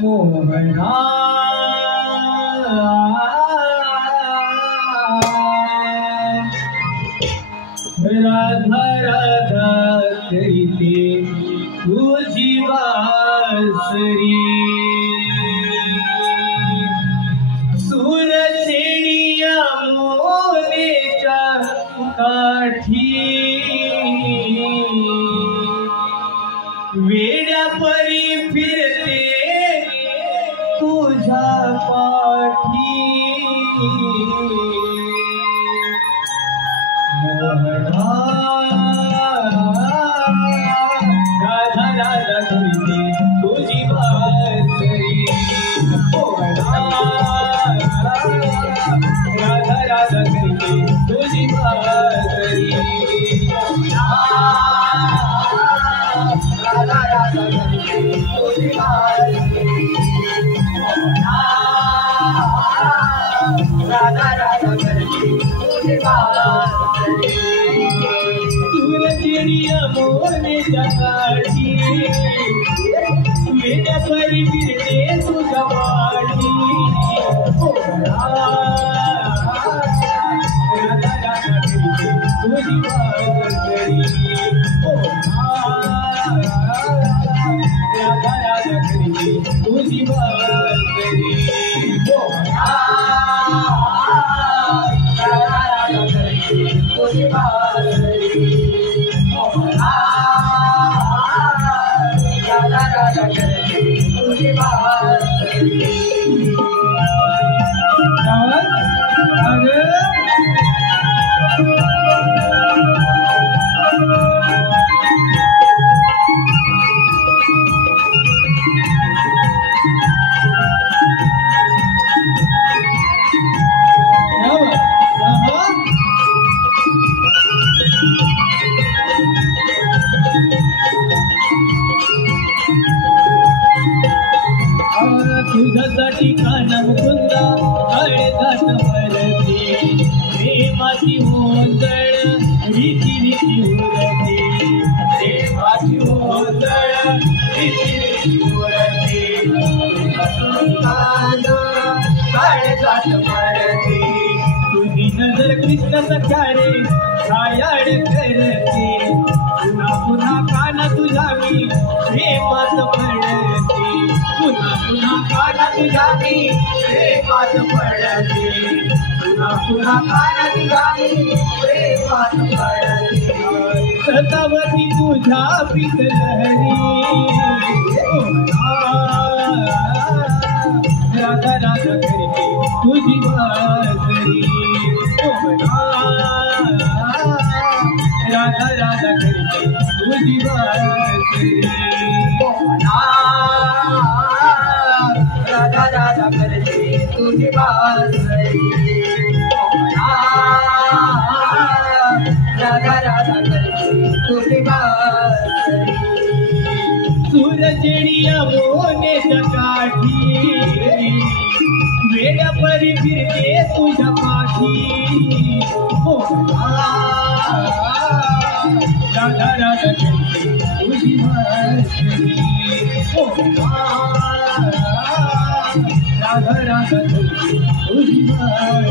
मोहना राधा राधा करते तुझी बासरी सूरजेणिया मोनेच्या काठी वेड्या परी फिरते तुझ्या पाठी मोहना राधा राधा करते तुझी बासरी मोहना राधा राधा करते तुझी बासरी राधा राधा करते तुझी बासरी राधा राधा करते तुझी बासरी सूरजेणिया मोनेच्या काठी वेड्या परी फिरते तुझ्या पाठी राधा राधा करते तुझी बासरी राधा राधा करते तुझी बासरी राधा राधा करते तुझी बासरी राधा राधा करते तुझी बासरी तुझ्यासाठी काना मुकुंदा काळजात भरते प्रेमाची ओंजळ रीती रीती उरते प्रेमाची ओंजळ रीती रीती उरते काळजात भरते तुझी नजर कृष्ण सख्याने छायाळ करते पुन्हा पुन्हा काना तुझ्या मी प्रेमात पडते पुन्हा पुन्हा काना तुझ्या मी प्रेमात पडते पुन्हा पुन्हा काना तुझ्या मी प्रेमात पडते सतावती तुझ्या पीत लहरी राधा राधा करते तुझी बासरी राधा राधा करते तुझी बासरी राधा राधा करते तुझी बासरी राधा राधा करते तुझी बासरी सूरजेणिया मोनेच्या काठी वेड्या परी फिरते तुझ्या पाठी राधा राधा करते तुझी बासरी राधा राधा करते तुझी बासरी